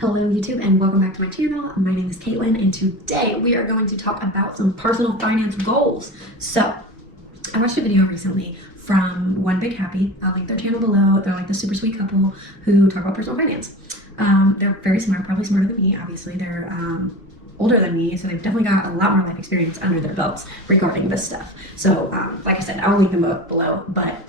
Hello YouTube and welcome back to my channel. My name is Caitlin and today we are going to talk about some personal finance goals. So I watched a video recently from One Big Happy. I'll link their channel below. They're like the super sweet couple who talk about personal finance. They're very smart, probably smarter than me. Obviously they're older than me, so they've definitely got a lot more life experience under their belts regarding this stuff. So like I said, I'll link them up below, but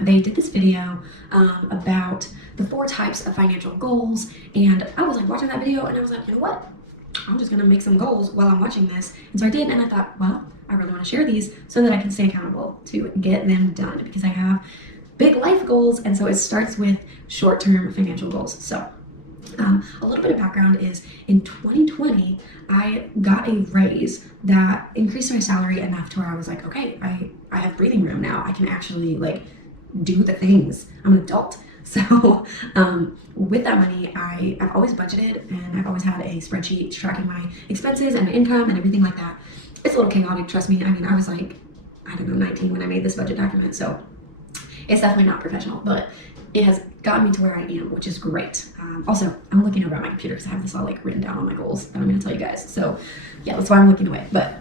they did this video about the 4 types of financial goals, and I was like watching that video and I was like, you know what, I'm just gonna make some goals while I'm watching this. And so I did, and I thought, well, I really want to share these so that I can stay accountable to get them done, because I have big life goals, and so it starts with short-term financial goals. So a little bit of background is in 2020 I got a raise that increased my salary enough to where I was like, okay, I have breathing room now. I can actually like do the things. I'm an adult. So with that money, I've always budgeted, and I've always had a spreadsheet tracking my expenses and my income and everything like that. It's a little chaotic, trust me. I mean, I was like, I don't know, 19 when I made this budget document, so it's definitely not professional, but it has gotten me to where I am, which is great. Also, I'm looking over at my computer because I have this all like written down on my goals that I'm going to tell you guys. So yeah, that's why I'm looking away. But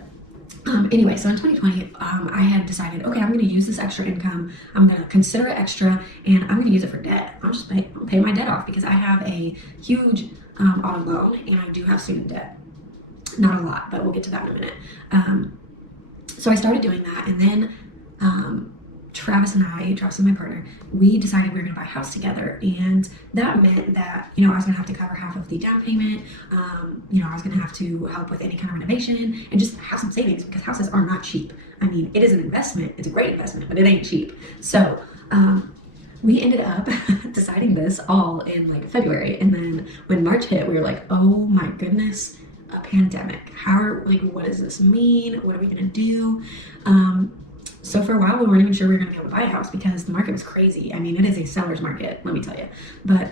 anyway, so in 2020, I had decided, okay, I'm going to use this extra income. I'm going to consider it extra, and I'm going to use it for debt. I'll just pay my debt off, because I have a huge auto loan, and I do have student debt. Not a lot, but we'll get to that in a minute. So I started doing that, and then Travis and my partner, we decided we were going to buy a house together, and that meant that, you know, I was going to have to cover half of the down payment. You know, I was going to have to help with any kind of renovation and just have some savings, because houses are not cheap. I mean, it is an investment. It's a great investment, but it ain't cheap. So we ended up deciding this all in like February, and then when March hit, we were like, oh my goodness, a pandemic. What does this mean? What are we going to do? So for a while, we weren't even sure we were going to be able to buy a house, because the market was crazy. I mean, it is a seller's market, let me tell you. But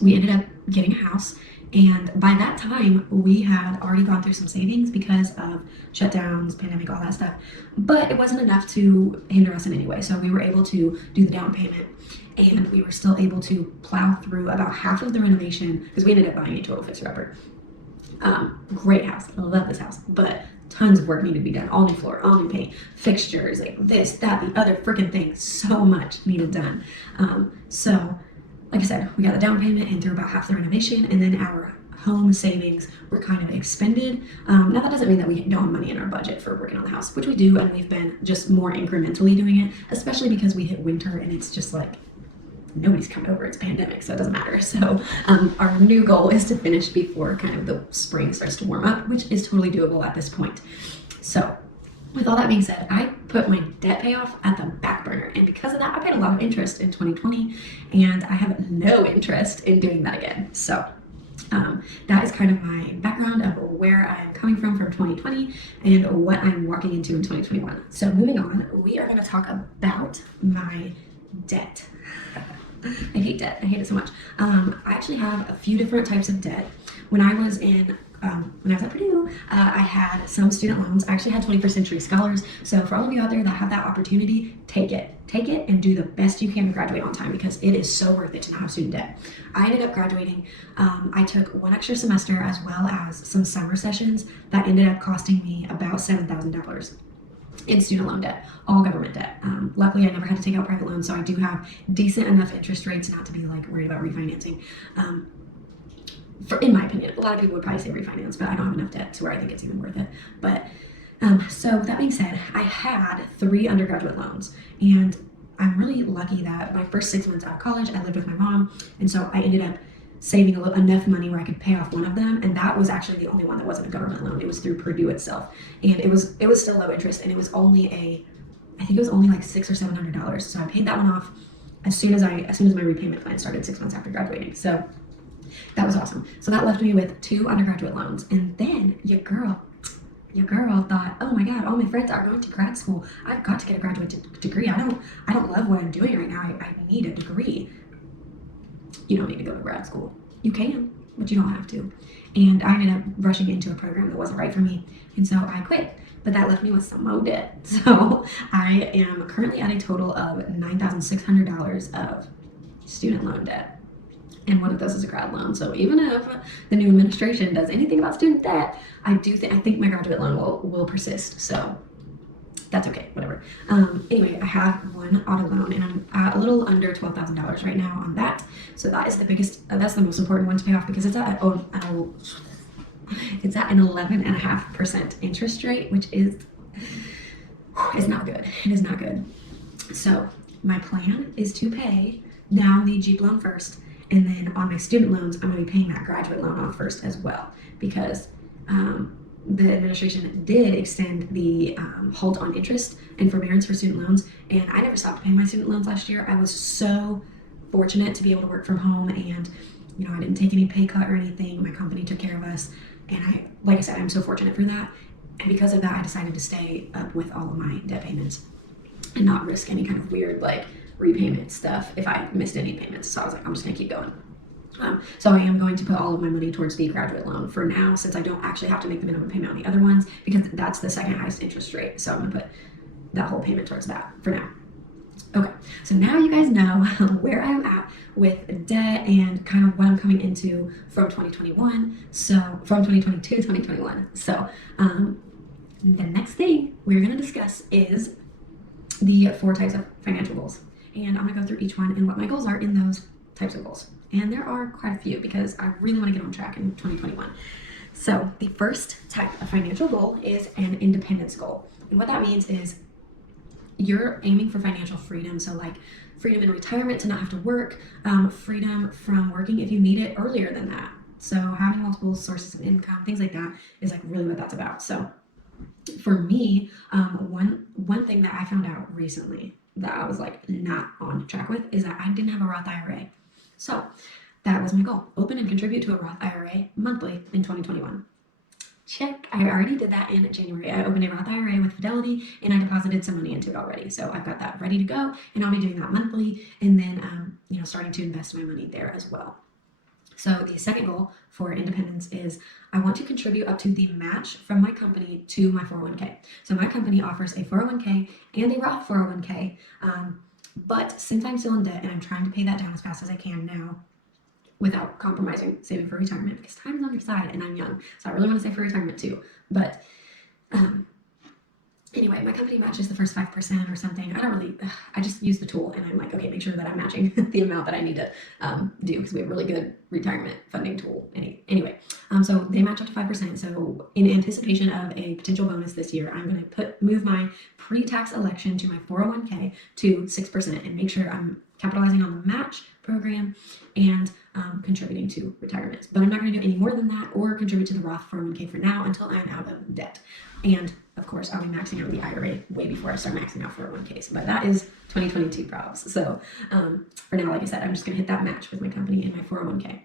we ended up getting a house, and by that time, we had already gone through some savings because of shutdowns, pandemic, all that stuff. But it wasn't enough to hinder us in any way. So we were able to do the down payment, and we were still able to plow through about half of the renovation, because we ended up buying a total fixer-upper. Great house. I love this house, but tons of work needed to be done. All new floor, all new paint, fixtures, like this, that, the other freaking thing. So much needed done. So like I said, we got the down payment and through about half the renovation, and then our home savings were kind of expended. Now that doesn't mean that we don't have money in our budget for working on the house, which we do, and we've been just more incrementally doing it, especially because we hit winter and it's just like nobody's coming over. It's pandemic, so it doesn't matter. So our new goal is to finish before kind of the spring starts to warm up, which is totally doable at this point. So with all that being said, I put my debt payoff at the back burner, and because of that, I paid a lot of interest in 2020, and I have no interest in doing that again. So that is kind of my background of where I'm coming from 2020 and what I'm walking into in 2021. So moving on, we are going to talk about my debt. I hate debt. I hate it so much. I actually have a few different types of debt. When I was at Purdue, I had some student loans. I actually had 21st Century Scholars. So for all of you out there that have that opportunity, take it. Take it and do the best you can to graduate on time, because it is so worth it to not have student debt. I ended up graduating. I took one extra semester as well as some summer sessions that ended up costing me about $7,000 in student loan debt, all government debt. Luckily, I never had to take out private loans, so I do have decent enough interest rates not to be like worried about refinancing. In my opinion, a lot of people would probably say refinance, but I don't have enough debt to where I think it's even worth it. But so with that being said, I had 3 undergraduate loans, and I'm really lucky that my first 6 months out of college, I lived with my mom, and so I ended up saving enough money where I could pay off one of them, and that was actually the only one that wasn't a government loan. It was through Purdue itself, and it was still low interest, and it was only I think it was only like $600 or $700. So I paid that one off as soon as my repayment plan started 6 months after graduating. So that was awesome. So that left me with 2 undergraduate loans, and then your girl thought, oh my God, all my friends are going to grad school. I've got to get a graduate degree. I don't love what I'm doing right now. I need a degree. You don't need to go to grad school. You can, but you don't have to. And I ended up rushing into a program that wasn't right for me, and so I quit. But that left me with some more debt. So I am currently at a total of $9,600 of student loan debt. And one of those is a grad loan. So even if the new administration does anything about student debt, I think my graduate loan will persist. So that's okay, whatever. Anyway, I have one auto loan and I'm at a little under $12,000 right now on that. So that is the biggest, that's the most important one to pay off because it's at an 11.5% interest rate, which is not good. It is not good. So my plan is to pay down the Jeep loan first, and then on my student loans, I'm going to be paying that graduate loan off first as well, because the administration did extend the hold on interest and forbearance for student loans, and I never stopped paying my student loans last year. I was so fortunate to be able to work from home, and I didn't take any pay cut or anything. My company took care of us, and like I said, I'm so fortunate for that. And because of that, I decided to stay up with all of my debt payments and not risk any kind of weird repayment stuff if I missed any payments. So I was like, I'm just gonna keep going. So I am going to put all of my money towards the graduate loan for now, since I don't actually have to make the minimum payment on the other ones, because that's the second highest interest rate. So I'm gonna put that whole payment towards that for now. Okay, so now you guys know where I'm at with debt and kind of what I'm coming into from 2021. So from 2022 to 2021. So the next thing we're gonna discuss is the 4 types of financial goals. And I'm gonna go through each one and what my goals are in those types of goals. And there are quite a few because I really want to get on track in 2021. So the first type of financial goal is an independence goal. And what that means is you're aiming for financial freedom. So freedom in retirement to not have to work, freedom from working if you need it earlier than that. So having multiple sources of income, things like that is really what that's about. So for me, one thing that I found out recently that I was not on track with is that I didn't have a Roth IRA. So that was my goal. Open and contribute to a Roth IRA monthly in 2021. Check. I already did that in January. I opened a Roth IRA with Fidelity and I deposited some money into it already. So I've got that ready to go and I'll be doing that monthly and then, starting to invest my money there as well. So the second goal for independence is I want to contribute up to the match from my company to my 401k. So my company offers a 401k and a Roth 401k. But since I'm still in debt and I'm trying to pay that down as fast as I can now without compromising saving for retirement, because time is on your side and I'm young. So I really want to save for retirement too. But anyway, my company matches the first 5% or something. I just use the tool and I'm like, okay, make sure that I'm matching the amount that I need to do, because we have a really good retirement funding tool. Anyway, so they match up to 5%. So in anticipation of a potential bonus this year, I'm going to move my pre-tax election to my 401k to 6% and make sure I'm capitalizing on the match program and contributing to retirement. But I'm not going to do any more than that or contribute to the Roth 401k for now until I'm out of debt. And of course, I'll be maxing out the IRA way before I start maxing out 401ks. But that is 2022 problems. So for now, like I said, I'm just going to hit that match with my company and my 401k.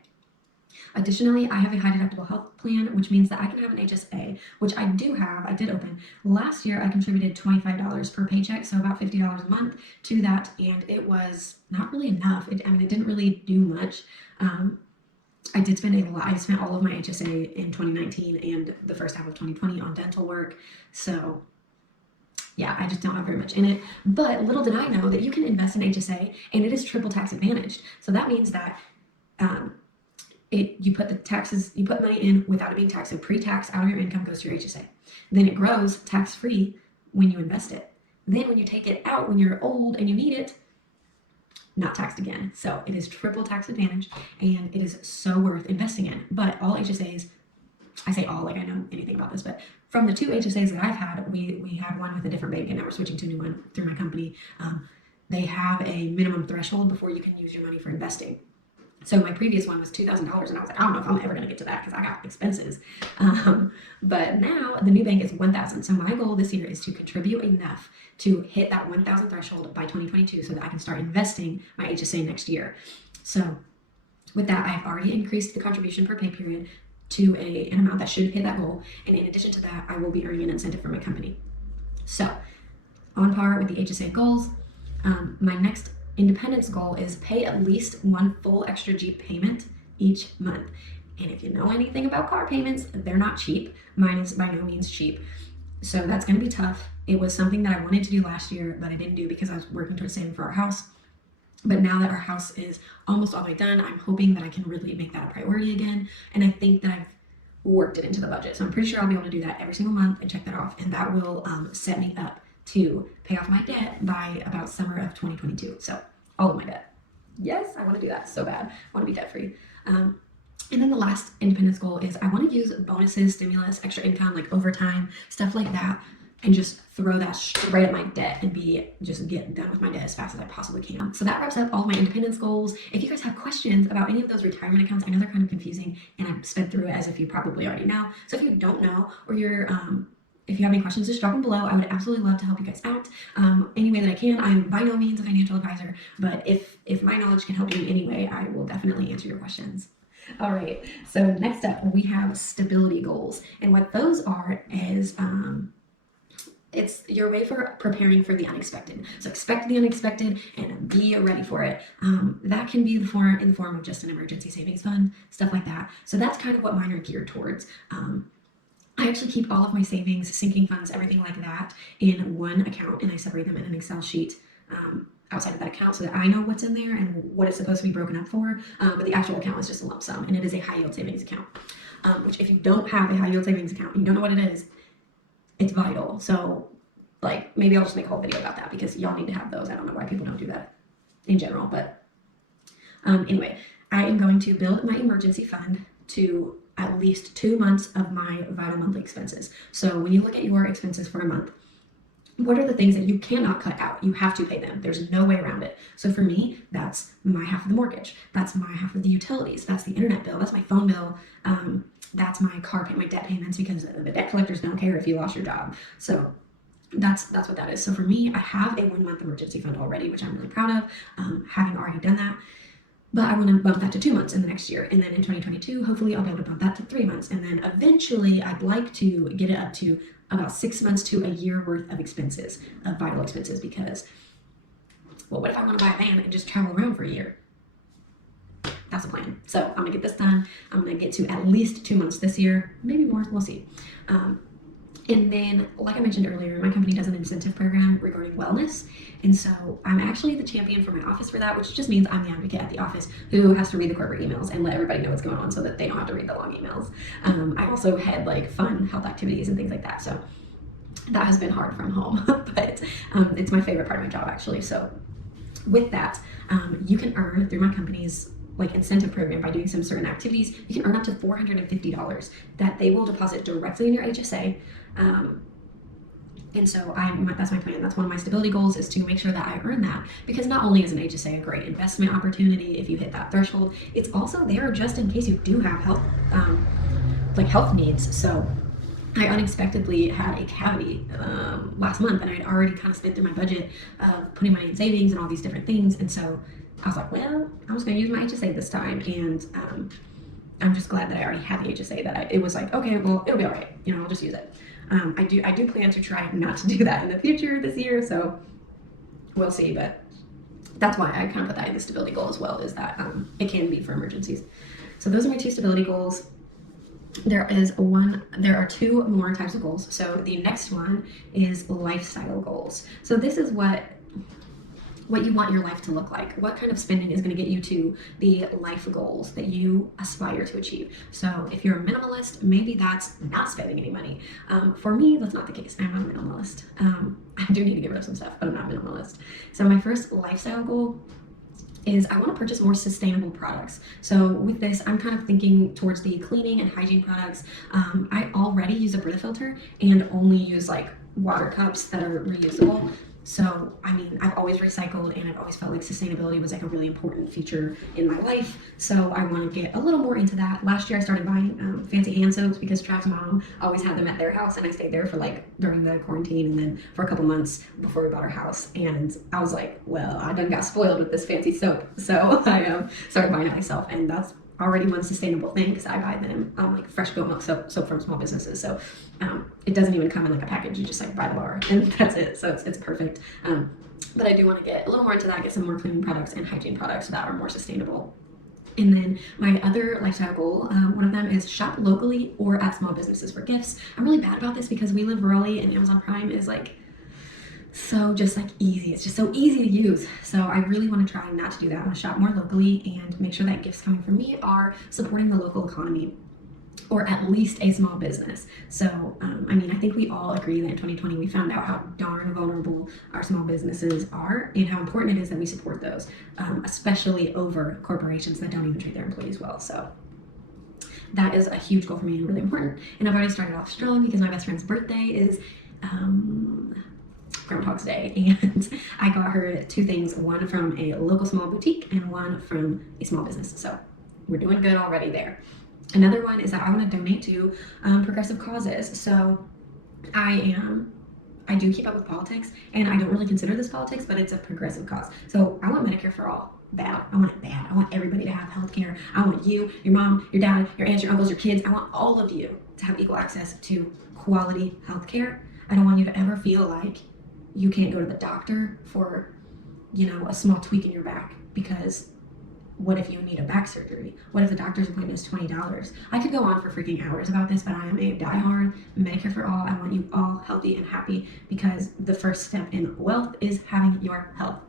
Additionally, I have a high deductible health plan, which means that I can have an HSA, which I did open. Last year, I contributed $25 per paycheck, so about $50 a month to that, and it was not really enough. It didn't really do much. I did spend a lot. I spent all of my HSA in 2019 and the first half of 2020 on dental work, so yeah, I just don't have very much in it. But little did I know that you can invest in HSA, and it is triple tax advantaged. So that means that you put money in without it being taxed. So pre-tax out of your income goes to your HSA. Then it grows tax-free when you invest it. Then when you take it out when you're old and you need it, not taxed again. So it is triple tax advantage and it is so worth investing in. But all HSAs, I say all, like I know anything about this, but from the 2 HSAs that I've had, we had one with a different bank and now we're switching to a new one through my company. They have a minimum threshold before you can use your money for investing. So my previous one was $2,000 and I was like, I don't know if I'm ever going to get to that because I got expenses. But now the new bank is $1,000. So my goal this year is to contribute enough to hit that $1,000 threshold by 2022 so that I can start investing my HSA next year. So with that, I've already increased the contribution per pay period to an amount that should hit that goal. And in addition to that, I will be earning an incentive from my company. So on par with the HSA goals, my next independence goal is pay at least one full extra Jeep payment each month. And if you know anything about car payments, they're not cheap. Mine is by no means cheap. So that's going to be tough. It was something that I wanted to do last year, but I didn't do because I was working towards saving for our house. But now that our house is almost all the way done, I'm hoping that I can really make that a priority again. And I think that I've worked it into the budget. So I'm pretty sure I'll be able to do that every single month and check that off. And that will set me up to pay off my debt by about summer of 2022. So all of my debt. Yes, I want to do that so bad. I want to be debt free. And then the last independence goal is I want to use bonuses, stimulus, extra income, like overtime, stuff like that, and just throw that straight at my debt and just get done with my debt as fast as I possibly can. So that wraps up all of my independence goals. If you guys have questions about any of those retirement accounts, I know they're kind of confusing and I've sped through it as if you probably already know. So if you don't know, or if you have any questions, just drop them below. I would absolutely love to help you guys out any way that I can. I'm by no means a financial advisor, but if my knowledge can help you in any way, I will definitely answer your questions. All right, so next up we have stability goals. And what those are is it's your way for preparing for the unexpected. So expect the unexpected and be ready for it. That can be in the form of just an emergency savings fund, stuff like that. So that's kind of what mine are geared towards. I actually keep all of my savings, sinking funds, everything like that in one account, and I separate them in an Excel sheet outside of that account so that I know what's in there and what it's supposed to be broken up for. But the actual account is just a lump sum, and it is a high yield savings account. Which if you don't have a high yield savings account, you don't know what it is, it's vital. So like maybe I'll just make a whole video about that because y'all need to have those. I don't know why people don't do that in general, but anyway, I am going to build my emergency fund to at least 2 months of my vital monthly expenses. So when you look at your expenses for a month, what are the things that you cannot cut out? You have to pay them. There's no way around it. So for me, that's my half of the mortgage. That's my half of the utilities. That's the internet bill. That's my phone bill. That's my car payment, my debt payments, because the debt collectors don't care if you lost your job. So that's what that is. So for me, I have a 1 month emergency fund already, which I'm really proud of, having already done that. But I want to bump that to 2 months in the next year. And then in 2022, hopefully I'll be able to bump that to 3 months. And then eventually I'd like to get it up to about 6 months to a year worth of expenses, of vital expenses, because, well, what if I want to buy a van and just travel around for a year? That's the plan. So I'm gonna get this done. I'm gonna get to at least 2 months this year, maybe more, we'll see. And then, like I mentioned earlier, my company does an incentive program regarding wellness. And so I'm actually the champion for my office for that, which just means I'm the advocate at the office who has to read the corporate emails and let everybody know what's going on so that they don't have to read the long emails. I also had like fun health activities and things like that. So that has been hard from home, but it's my favorite part of my job actually. So with that, you can earn through my company's like incentive program by doing some certain activities, you can earn up to $450 that they will deposit directly in your HSA. And so that's my plan. That's one of my stability goals, is to make sure that I earn that, because not only is an HSA a great investment opportunity if you hit that threshold, it's also there just in case you do have health needs. So I unexpectedly had a cavity last month, and I'd already kind of spent through my budget of putting money in savings and all these different things. And so I was like, well, I'm just going to use my HSA this time. And I'm just glad that I already had the HSA, it was like, okay, well, it'll be all right. I'll just use it. I do plan to try not to do that in the future this year, so we'll see. But that's why I kind of put that in the stability goal as well, is that it can be for emergencies. So those are my 2 stability goals. There are 2 more types of goals. So the next one is lifestyle goals. So this is what you want your life to look like. What kind of spending is going to get you to the life goals that you aspire to achieve? So if you're a minimalist, maybe that's not spending any money. For me, that's not the case. I'm not a minimalist. I do need to get rid of some stuff, but I'm not a minimalist. So my first lifestyle goal is I want to purchase more sustainable products. So with this, I'm kind of thinking towards the cleaning and hygiene products. I already use a Brita filter and only use like water cups that are reusable. So, I mean, I've always recycled, and I've always felt like sustainability was like a really important feature in my life. So I want to get a little more into that. Last year I started buying fancy hand soaps because Trav's mom always had them at their house, and I stayed there for like during the quarantine and then for a couple months before we bought our house. And I was like, well, I done got spoiled with this fancy soap. So I started buying it myself, and that's already one sustainable thing because I buy them like fresh goat milk soap from small businesses. So it doesn't even come in like a package. You just like buy the bar and that's it. So it's perfect. But I do want to get a little more into that, get some more cleaning products and hygiene products that are more sustainable. And then my other lifestyle goal, one of them is shop locally or at small businesses for gifts. I'm really bad about this because we live rurally and Amazon Prime is like so just like easy. It's just so easy to use. So I really want to try not to do that. I want to shop more locally and make sure that gifts coming from me are supporting the local economy, or at least a small business. So, I mean, I think we all agree that in 2020 we found out how darn vulnerable our small businesses are and how important it is that we support those, especially over corporations that don't even treat their employees well. So that is a huge goal for me and really important. And I've already started off strong because my best friend's birthday is Groundhog's Day, and I got her two things, one from a local small boutique and one from a small business. So we're doing good already there. Another one is that I want to donate to progressive causes. So I do keep up with politics, and I don't really consider this politics, but it's a progressive cause. So I want Medicare for all. Bad. I want it bad. I want everybody to have health care. I want you, your mom, your dad, your aunts, your uncles, your kids. I want all of you to have equal access to quality health care. I don't want you to ever feel like you can't go to the doctor for, a small tweak in your back, because what if you need a back surgery? What if the doctor's appointment is $20? I could go on for freaking hours about this, but I am a diehard Medicare for all. I want you all healthy and happy, because the first step in wealth is having your health.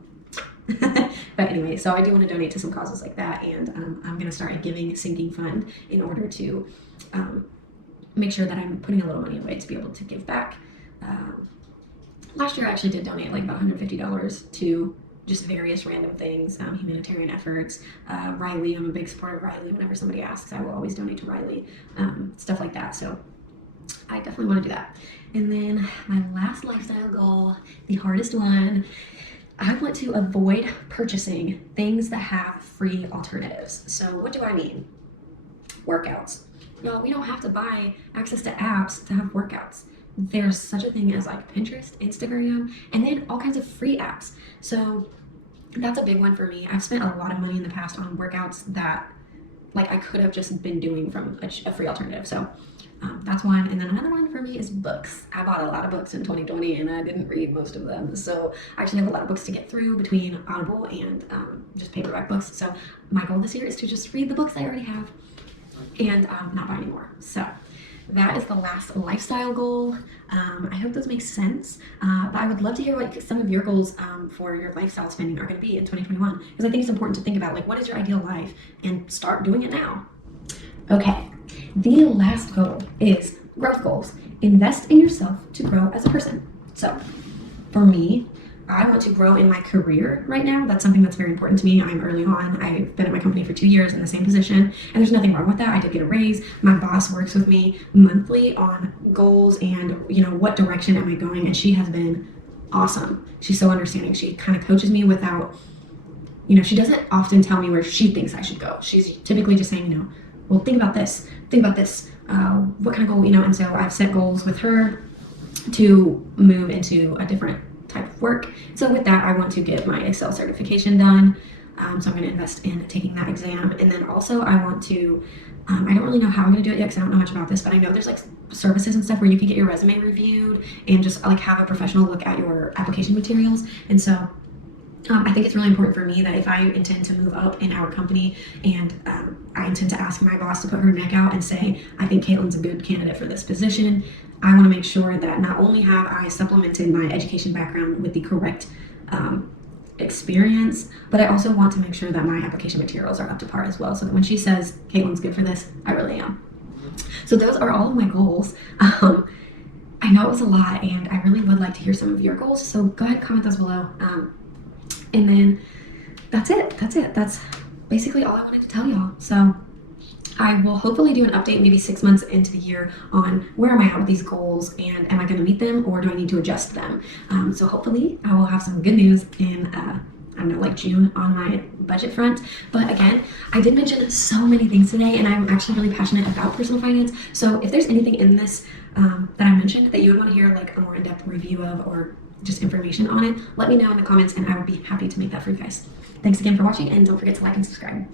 But anyway, so I do want to donate to some causes like that, and I'm going to start a giving sinking fund in order to make sure that I'm putting a little money away to be able to give back. Last year I actually did donate like about $150 to just various random things, humanitarian efforts. Riley, I'm a big supporter of Riley. Whenever somebody asks, I will always donate to Riley, stuff like that. So I definitely want to do that. And then my last lifestyle goal, the hardest one, I want to avoid purchasing things that have free alternatives. So what do I mean? Workouts. Well, we don't have to buy access to apps to have workouts. There's such a thing as like Pinterest, Instagram, and then all kinds of free apps. So that's a big one for me. I've spent a lot of money in the past on workouts that like I could have just been doing from a free alternative. So that's one. And then another one for me is books. I bought a lot of books in 2020 and I didn't read most of them. So I actually have a lot of books to get through between Audible and just paperback books. So my goal this year is to just read the books I already have and not buy anymore. So that is the last lifestyle goal. I hope those make sense. But I would love to hear what some of your goals for your lifestyle spending are going to be in 2021. Because I think it's important to think about like, what is your ideal life, and start doing it now. Okay, the last goal is growth goals. Invest in yourself to grow as a person. So for me, I want to grow in my career right now. That's something that's very important to me. I'm early on. I've been at my company for 2 years in the same position, and there's nothing wrong with that. I did get a raise. My boss works with me monthly on goals and, what direction am I going, and she has been awesome. She's so understanding. She kind of coaches me without, she doesn't often tell me where she thinks I should go. She's typically just saying, well, think about this, what kind of goal, and so I've set goals with her to move into a different type of work. So with that, I want to get my Excel certification done. So I'm going to invest in taking that exam. And then also I want to, I don't really know how I'm going to do it yet because I don't know much about this, but I know there's like services and stuff where you can get your resume reviewed and just like have a professional look at your application materials. And so I think it's really important for me that if I intend to move up in our company and I intend to ask my boss to put her neck out and say, I think Caitlin's a good candidate for this position, I want to make sure that not only have I supplemented my education background with the correct experience, but I also want to make sure that my application materials are up to par as well, so that when she says Caitlin's good for this, I really am. So those are all of my goals. I know it was a lot, and I really would like to hear some of your goals, so go ahead and comment those below. And then that's it. That's basically all I wanted to tell y'all. So I will hopefully do an update maybe 6 months into the year on where am I at with these goals, and am I going to meet them, or do I need to adjust them? So hopefully I will have some good news in I don't know, like June on my budget front. But again, I did mention so many things today, and I'm actually really passionate about personal finance. So if there's anything in this that I mentioned that you would want to hear like a more in-depth review of, or just information on it, let me know in the comments and I would be happy to make that for you guys. Thanks again for watching, and don't forget to like and subscribe.